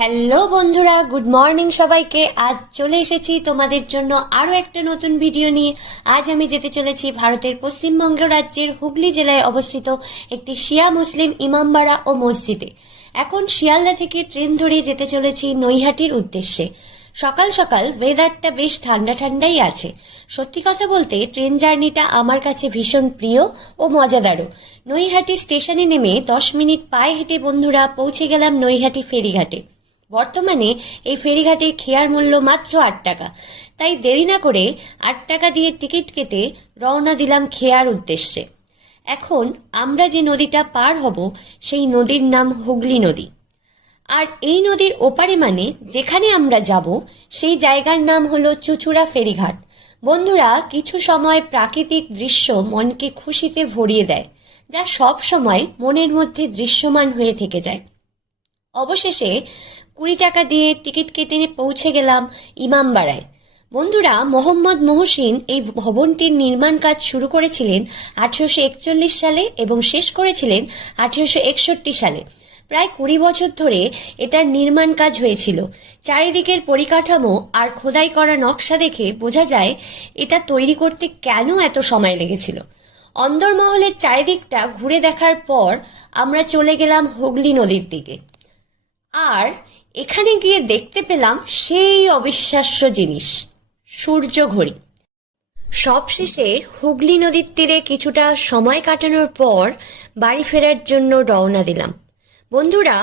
Hello বন্ধুরা, good morning সবাইকে। আজ চলে এসেছি তোমাদের জন্য আরও একটা নতুন ভিডিও নিয়ে। আজ আমি যেতে চলেছি ভারতের পশ্চিমবঙ্গ রাজ্যের হুগলি জেলায় অবস্থিত একটি শিয়া মুসলিম ইমামবাড়া ও মসজিদে। এখন শিয়ালদা থেকে ট্রেন ধরে যেতে চলেছি নৈহাটির উদ্দেশ্যে। সকাল সকাল ওয়েদারটা বেশ ঠান্ডা ঠান্ডাই আছে। সত্যি কথা বলতে ট্রেন জার্নিটা আমার কাছে ভীষণ প্রিয় ও মজাদারও। নৈহাটি স্টেশনে নেমে 10 মিনিট পায়ে হেঁটে বন্ধুরা পৌঁছে গেলাম নৈহাটি ফেরিঘাটে। বর্তমানে এই ফেরিঘাটের খেয়ার মূল্য মাত্র 8 টাকা। তাই দেরি না করে 8 টাকা দিয়ে টিকিট কেটে রওনা দিলাম খেয়ার উদ্দেশ্যে। এখন আমরা যে নদীটা পার হব সেই নদীর নাম হুগলি নদী। আর এই নদীর ওপারে মানে যেখানে আমরা যাব সেই জায়গার নাম হলো চুঁচুড়া ফেরিঘাট। বন্ধুরা, কিছু সময় প্রাকৃতিক দৃশ্য মনকে খুশিতে ভরিয়ে দেয়, যা সব সময় মনের মধ্যে দৃশ্যমান হয়ে থেকে যায়। অবশেষে 20 টাকা দিয়ে টিকিট কেটে পৌঁছে গেলাম ইমামবাড়ায়। বন্ধুরা, মোহাম্মদ মহসিন এই ভবনটির নির্মাণ কাজ শুরু করেছিলেন 1841 সালে এবং শেষ করেছিলেন 1861 সালে। প্রায় 20 বছর ধরে এটার নির্মাণ কাজ হয়েছিল। চারিদিকের পরিকাঠামো আর খোদাই করা নকশা দেখে বোঝা যায় এটা তৈরি করতে কেন এত সময় লেগেছিল। অন্দরমহলের চারিদিকটা ঘুরে দেখার পর আমরা চলে গেলাম হুগলি নদীর দিকে। আর এখানে গিয়ে দেখতে পেলাম সেই অবিশ্বাস্য জিনিস, সূর্য ঘড়ি। সবশেষে হুগলি নদীর তীরে কিছুটা সময় কাটানোর পর বাড়ি ফেরার জন্য রওনা দিলাম। বন্ধুরা,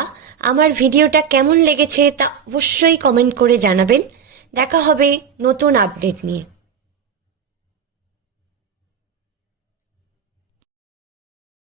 আমার ভিডিওটা কেমন লেগেছে তা অবশ্যই কমেন্ট করে জানাবেন। দেখা হবে নতুন আপডেট নিয়ে।